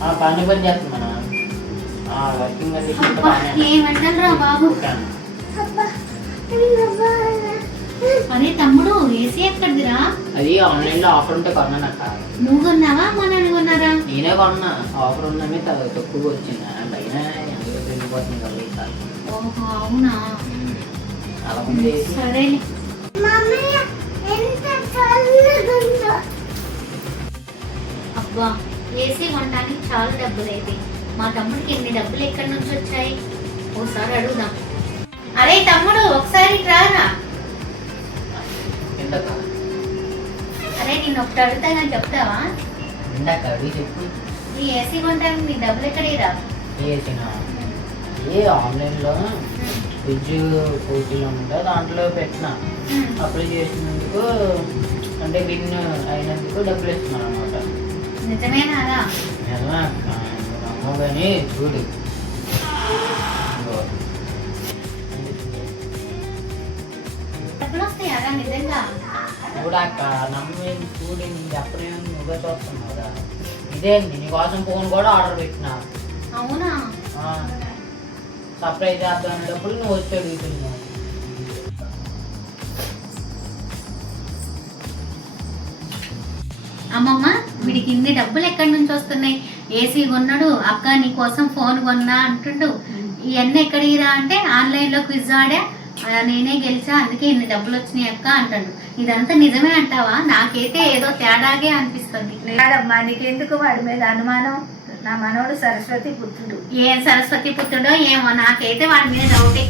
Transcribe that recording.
పని చేస్తున్నా వర్కింగ్ ఏమంటారా బాబు? అదే తమ్ముడు ఏసీ ఎక్కడిదిరా? అది ఆన్లైన్ లో ఆఫర్ ఉంటే కొన్నానక్క. నువ్వు కొన్నావా మా నాన్న కొన్నారా? నేనే కొన్నా, ఆఫర్ ఉన్నది తక్కువగా వచ్చింది. పైన ఎందుకు పెరిగిపోతుంది కదా ఈసారి. ఓహో అవునా, అలా ఉంది. సరేలే. అబ్బా ఏసీ కొనడానికి చాలా డబ్బులు అయితాయి. మా తమ్ముడికి ఎన్ని డబ్బులు ఎక్కడి నుంచి వచ్చాయి ఓసారి అడుగుదాం. అరే తమ్ముడు ఒకసారి రారా. అరే నేను ఒకటి అడుగుతా కానీ చెప్తావా? చెప్పు. ఈ ఏసీ కొనడానికి నీ డబ్బులు ఎక్కడిరా? ఏసీనా? ఏ ఆన్లైన్ లో ఫ్రిడ్జ్ కోటీలో ఉంటే దాంట్లో పెట్టిన అప్లై చేసినందుకు, అంటే బిన్ అయినందుకు డబ్బులు ఇస్తున్నాను అనమాట. నిజమేనారా? నిజమే అక్క, నమ్మో కానీ చూడు. డబ్బులు వస్తాయారా నిజంగా? చూడు అక్క, నమ్మి చూడు. నీకు చెప్పనే నువ్వే చూస్తున్నావు కదా. ఇదే నీకోసం ఫోన్ కూడా ఆర్డర్ పెట్టినా. అవునా? సర్ప్రైజ్ చేద్దాం డబ్బులు నువ్వు వచ్చి అడుగుతున్నావు. అమ్మమ్మ వీడికి ఇన్ని డబ్బులు ఎక్కడి నుంచి వస్తున్నాయి? ఏసీ కొన్నాడు, అక్క నీ కోసం ఫోన్ కొన్నా అంటుండు. ఇవన్నీ ఎక్కడిరా అంటే ఆన్లైన్ లో క్విజ్ ఆడా, నేనే గెలిచా అందుకే ఇన్ని డబ్బులు వచ్చినాయి అక్క అంటాడు. ఇదంతా నిజమే అంటావా? నాకైతే ఏదో తేడాగే అనిపిస్తుంది. లేదమ్మా, నీకెందుకు వాడి మీద అనుమానం? నా మనవడు సరస్వతి పుత్రుడు. ఏం సరస్వతి పుత్రుడో ఏమో, నాకైతే వాడి మీద డౌటే.